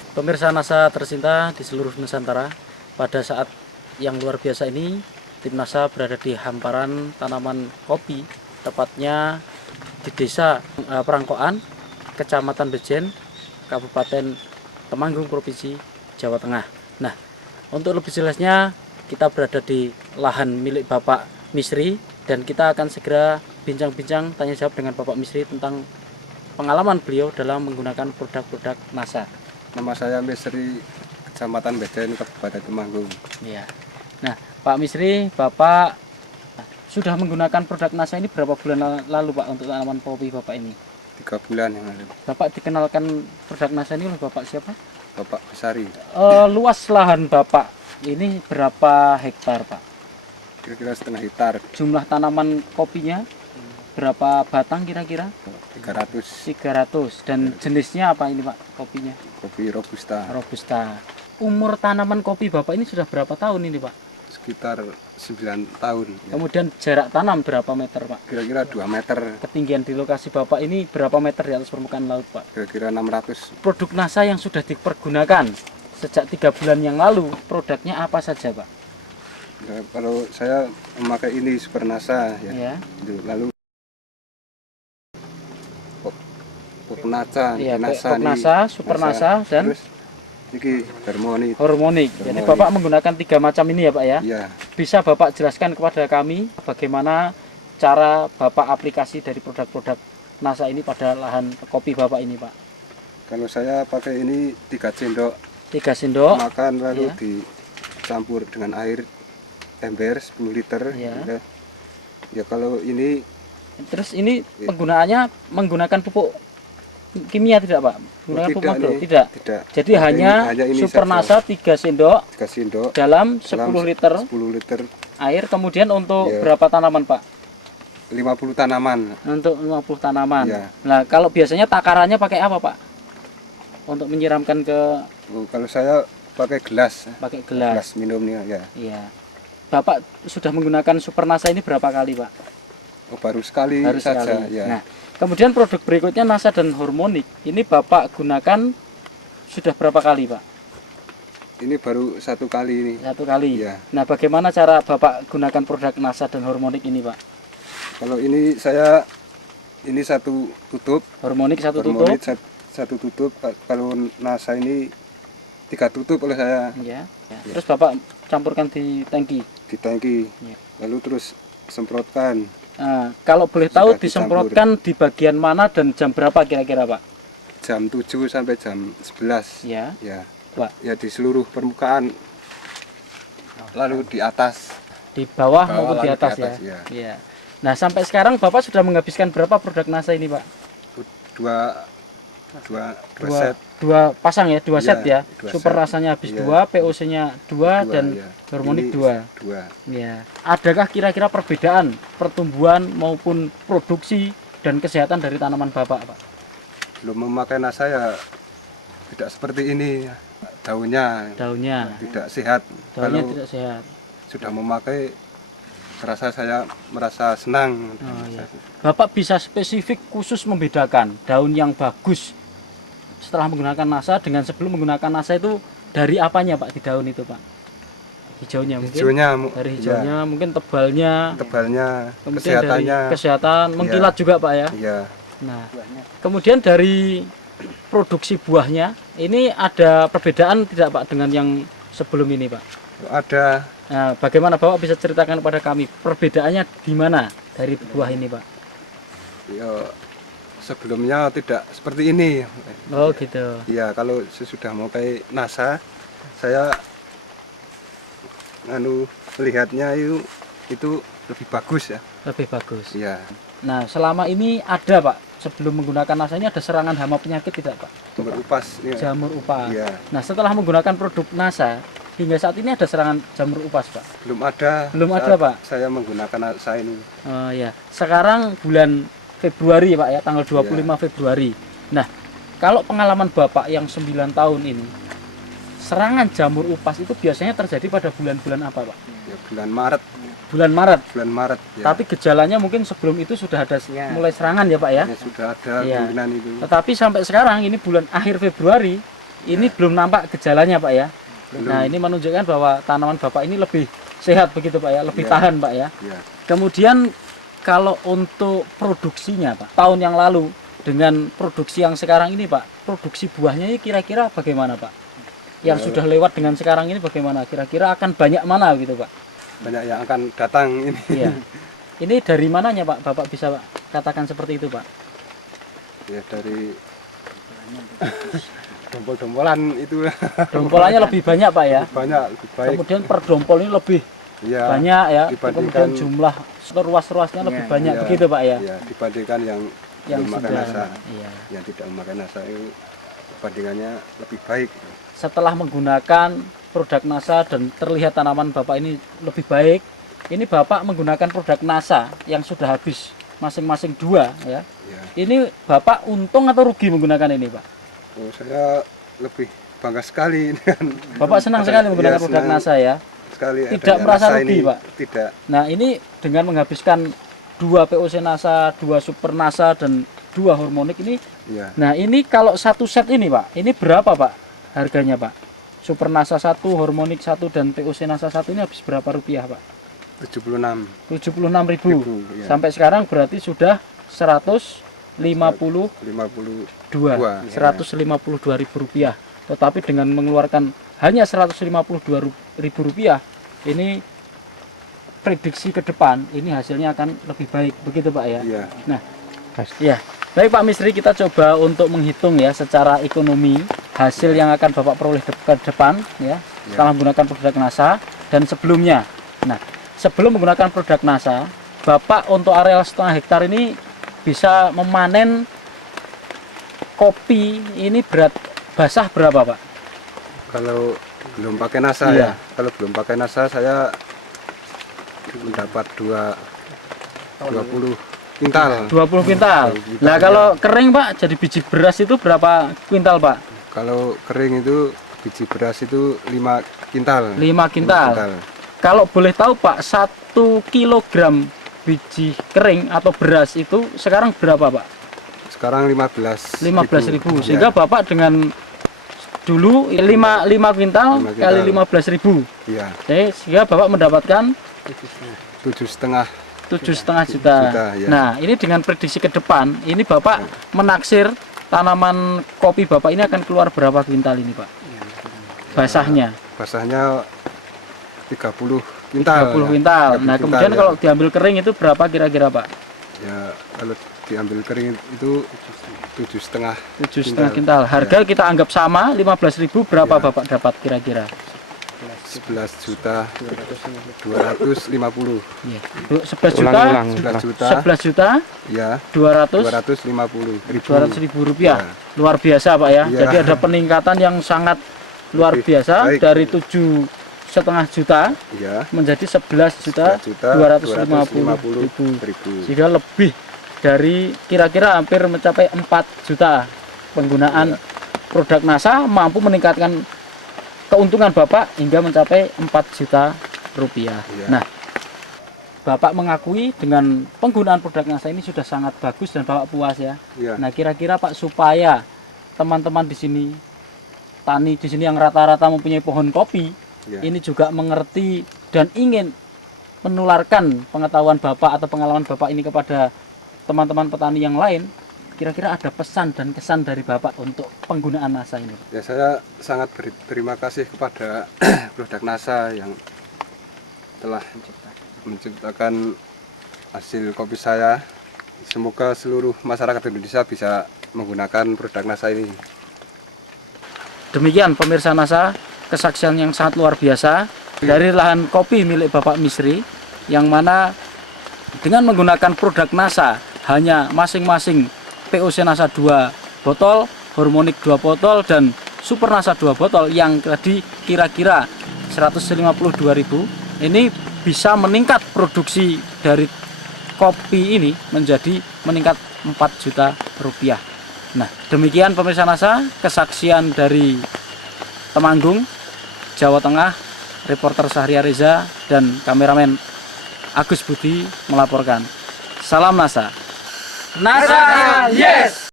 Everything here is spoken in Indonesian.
Pemirsa NASA tercinta di seluruh Nusantara, pada saat yang luar biasa ini, tim NASA berada di hamparan tanaman kopi, tepatnya di Desa Perangkoan, Kecamatan Bejen, Kabupaten Temanggung, Provinsi Jawa Tengah. Nah, untuk lebih jelasnya, kita berada di lahan milik Bapak Misri, dan kita akan segera bincang-bincang tanya jawab dengan Bapak Misri tentang pengalaman beliau dalam menggunakan produk-produk NASA. Nama saya Misri, Kecamatan Bejen, Kabupaten Temanggung. Ya. Nah, Pak Misri, Bapak sudah menggunakan produk NASA ini berapa bulan lalu, Pak, untuk tanaman kopi Bapak ini? 3 bulan yang lalu. Bapak dikenalkan produk NASA ini oleh Bapak siapa? Bapak Besari. Luas lahan Bapak ini berapa hektar, Pak? Kira-kira setengah hektar. Jumlah tanaman kopinya berapa batang kira-kira? 300. 300. Dan jenisnya apa ini, Pak, kopinya? Kopi Robusta. Robusta. Umur tanaman kopi Bapak ini sudah berapa tahun ini, Pak? Sekitar 9 tahun. Ya. Kemudian jarak tanam berapa meter, Pak? Kira-kira 2 meter. Ketinggian di lokasi Bapak ini berapa meter di atas permukaan laut, Pak? Kira-kira 600. Produk NASA yang sudah dipergunakan sejak 3 bulan yang lalu, produknya apa saja, Pak? Ya, kalau saya memakai ini Super NASA ya. Ya. Lalu Poknasa, Iya, NASA, NASA, Super NASA, dan terus ini Harmoni. Hormonik. Jadi Bapak menggunakan 3 macam ini ya, Pak ya? Iya. Bisa Bapak jelaskan kepada kami bagaimana cara Bapak aplikasi dari produk-produk NASA ini pada lahan kopi Bapak ini, Pak? Kalau saya pakai ini 3 sendok 3 sendok. makan, lalu Iya. dicampur dengan air ember 10 liter. Iya. Ya kalau ini Terus ini penggunaannya menggunakan pupuk kimia tidak, Pak? Menggunakan pupuk makro? Tidak. Jadi hanya ini Super saja. NASA 3 sendok 3 sendok dalam 10 liter 10 liter air. Kemudian untuk Ya. berapa tanaman, Pak? 50 tanaman. Untuk 50 tanaman. Ya. Nah, kalau biasanya takarannya pakai apa, Pak? Untuk menyiramkan ke Oh, kalau saya pakai gelas gelas. minum nih ya. Iya. Bapak sudah menggunakan Super NASA ini berapa kali, Pak? Oh, baru sekali Baru saja sekali. ya. Nah, kemudian produk berikutnya NASA dan Hormonik. Ini Bapak gunakan sudah berapa kali, Pak? Ini baru 1 kali ini. 1 kali. Iya. Nah, bagaimana cara Bapak gunakan produk NASA dan Hormonik ini, Pak? Kalau ini saya ini 1 tutup, Hormonik 1 Hormonit tutup. 1 tutup. Kalau NASA ini 3 tutup oleh saya Ya. Terus Bapak campurkan di tangki. di tangki. Ya. Lalu terus semprotkan Nah, kalau boleh tahu Sudah disemprotkan di bagian mana dan jam berapa kira-kira, Pak? jam 7 sampai jam 11. Ya. Ya. Pak. Ya di seluruh permukaan. Lalu di atas. Di bawah Bawah, maupun di lalu di atas, atas, ya. ya. Iya. Nah, sampai sekarang Bapak sudah menghabiskan berapa produk NASA ini, Pak? Dua set. 2 pasang ya, 2 Iya, set ya. 2 Super set. rasanya habis Iya. 2, POC-nya 2 Dua, dan ya. Hormonik Ini 2. 2. Ya. Adakah kira-kira perbedaan pertumbuhan maupun produksi dan kesehatan dari tanaman Bapak, Pak? Belum memakai NASA ya tidak seperti ini. Daunnya Daunnya tidak sehat. daunnya Kalau tidak sehat. sudah memakai saya merasa senang. Oh, ya. Bapak bisa spesifik khusus membedakan daun yang bagus setelah menggunakan NASA dengan sebelum menggunakan NASA itu dari apanya, Pak, di daun itu, Pak? Hijaunya mungkin. Dari hijaunya, ya, mungkin tebalnya, tebalnya, kemudian kesehatannya. dari kesehatan, mengkilat juga, Pak ya. Iya. Nah, kemudian dari produksi buahnya ini ada perbedaan tidak, Pak, dengan yang sebelum ini, Pak? Ada. Nah, bagaimana Bapak bisa ceritakan kepada kami perbedaannya di mana dari buah ini, Pak? Ya, sebelumnya tidak seperti ini. Oh, gitu. Iya, kalau sesudah memakai NASA, saya melihatnya itu lebih bagus ya. Lebih bagus. Iya. Nah, selama ini ada, Pak, sebelum menggunakan NASA ini ada serangan hama penyakit tidak, Pak? Jamur upas. Ya. Jamur upas. Iya. Nah, setelah menggunakan produk NASA, hingga saat ini ada serangan jamur upas, Pak? Belum ada. Belum saat ada, Pak? Saya menggunakan NASA ini. Oh, ya. Sekarang bulan Februari, Pak ya, tanggal 25 Februari. Nah, kalau pengalaman Bapak yang 9 tahun ini, serangan jamur upas itu biasanya terjadi pada bulan-bulan apa, Pak? Ya, bulan Maret. Bulan Maret. Bulan Maret. Ya. Tapi gejalanya mungkin sebelum itu sudah ada mulai serangan ya, Pak ya? Ya, sudah ada Iya. kemungkinan itu. Tetapi sampai sekarang ini bulan akhir Februari ini belum nampak gejalanya Pak ya. Belum. Nah ini menunjukkan bahwa tanaman Bapak ini lebih sehat begitu Pak ya, lebih Ya. tahan Pak ya. Ya. Kemudian kalau untuk produksinya Pak, tahun yang lalu dengan produksi yang sekarang ini Pak, produksi buahnya ini kira-kira bagaimana Pak? Yang sudah lewat dengan sekarang ini bagaimana? Kira-kira akan banyak mana gitu Pak? Banyak yang akan datang ini. Iya. Ini dari mananya Pak? Bapak bisa katakan seperti itu Pak? Ya dari dompol-dompolan itu Dompolannya lebih banyak Pak ya. banyak lebih baik. Kemudian per dompol ini lebih Ya, banyak ya. dibandingkan- Kemudian jumlah ruas-ruasnya lebih banyak ya, begitu Pak ya. ya dibandingkan yang memakai sudah. nasa, Iya. yang tidak memakai nasa itu perbandingannya lebih baik. Setelah menggunakan produk NASA dan terlihat tanaman Bapak ini lebih baik, ini Bapak menggunakan produk NASA yang sudah habis masing-masing 2 ya. Ya. Ini Bapak untung atau rugi menggunakan ini Pak? Oh, saya lebih bangga sekali dengan Bapak senang sekali menggunakan Ya, produk senang NASA ya. sekali. Tidak adanya merasa nasa rugi, ini. Pak? Tidak. Nah ini dengan menghabiskan 2 POC NASA, 2 Super NASA dan 2 Hormonik ini. Ya, Nah ini kalau satu set ini Pak, ini berapa Pak harganya Pak? Super NASA 1, Hormonik 1 dan POC NASA 1 ini habis berapa rupiah Pak? 76. 76.000. Ya. Sampai sekarang berarti sudah 152 52. 152.000 rupiah. Tetapi dengan mengeluarkan hanya 152.000 rupiah, ini prediksi ke depan ini hasilnya akan lebih baik, begitu Pak ya. Iya. Nah, ya. Baik Pak Misri, kita coba untuk menghitung ya secara ekonomi hasil yang akan Bapak peroleh ke depan ya setelah menggunakan produk NASA dan sebelumnya. Nah, sebelum menggunakan produk NASA, Bapak untuk areal 1,5 hektar ini bisa memanen kopi ini basah berapa Pak? Kalau belum pakai nasa Iya. ya. Kalau belum pakai nasa saya mendapat 20 kintal. 20 kuintal. 20 Nah, kintal, kalau kering Pak, jadi biji beras itu berapa kuintal Pak? Kalau kering itu biji beras itu 5 kintal. 5 kintal. Kalau boleh tahu Pak, 1 kilogram biji kering atau beras itu sekarang berapa Pak? Sekarang 15.000. 15.000. Ya. Sehingga Bapak dengan dulu 5 kuintal 5 kali kintal. 15.000. Iya. Jadi sehingga Bapak mendapatkan 7,5 7,5 juta. Ya. Nah, ini dengan prediksi ke depan, ini Bapak menaksir tanaman kopi Bapak ini akan keluar berapa kuintal ini Pak? Basahnya basahnya 30 kintal. 30 kuintal. 30 Nah, kintal, kemudian ya. kalau diambil kering itu berapa kira-kira Pak? Ya, kalau diambil kering itu 7,5 7,5 kuintal. Harga kita anggap sama 15.000, berapa Ya. Bapak dapat kira-kira? 11.250. Iya. 11 juta, 11 juta 11 juta ya 200 250.000 rupiah. Ya. Luar biasa Pak ya. Iya. Jadi ada peningkatan yang sangat luar Lebih biasa baik. dari 7,5 juta ya menjadi 11 juta 250.000. Sehingga lebih dari kira-kira hampir mencapai 4 juta penggunaan produk NASA mampu meningkatkan keuntungan Bapak hingga mencapai 4 juta rupiah. Iya. Nah, Bapak mengakui dengan penggunaan produk NASA ini sudah sangat bagus dan Bapak puas ya. ya. Nah, kira-kira Pak supaya teman-teman di sini tani di sini yang rata-rata mempunyai pohon kopi Ya. ini juga mengerti dan ingin menularkan pengetahuan Bapak atau pengalaman Bapak ini kepada teman-teman petani yang lain, kira-kira ada pesan dan kesan dari Bapak untuk penggunaan NASA ini? Ya, saya sangat berterima kasih kepada produk NASA yang telah menciptakan hasil kopi saya. Semoga seluruh masyarakat Indonesia bisa menggunakan produk NASA ini. Demikian pemirsa NASA, kesaksian yang sangat luar biasa dari lahan kopi milik Bapak Misri, yang mana dengan menggunakan produk NASA hanya masing-masing POC NASA 2 botol, Hormonik 2 botol, dan Super NASA 2 botol yang tadi kira-kira 152.000, ini bisa meningkat produksi dari kopi ini menjadi meningkat 4 juta rupiah. Nah, demikian pemirsa NASA, kesaksian dari Temanggung, Jawa Tengah, reporter Sahria Reza dan kameramen Agus Budi melaporkan. Salam NASA. NASA, yes!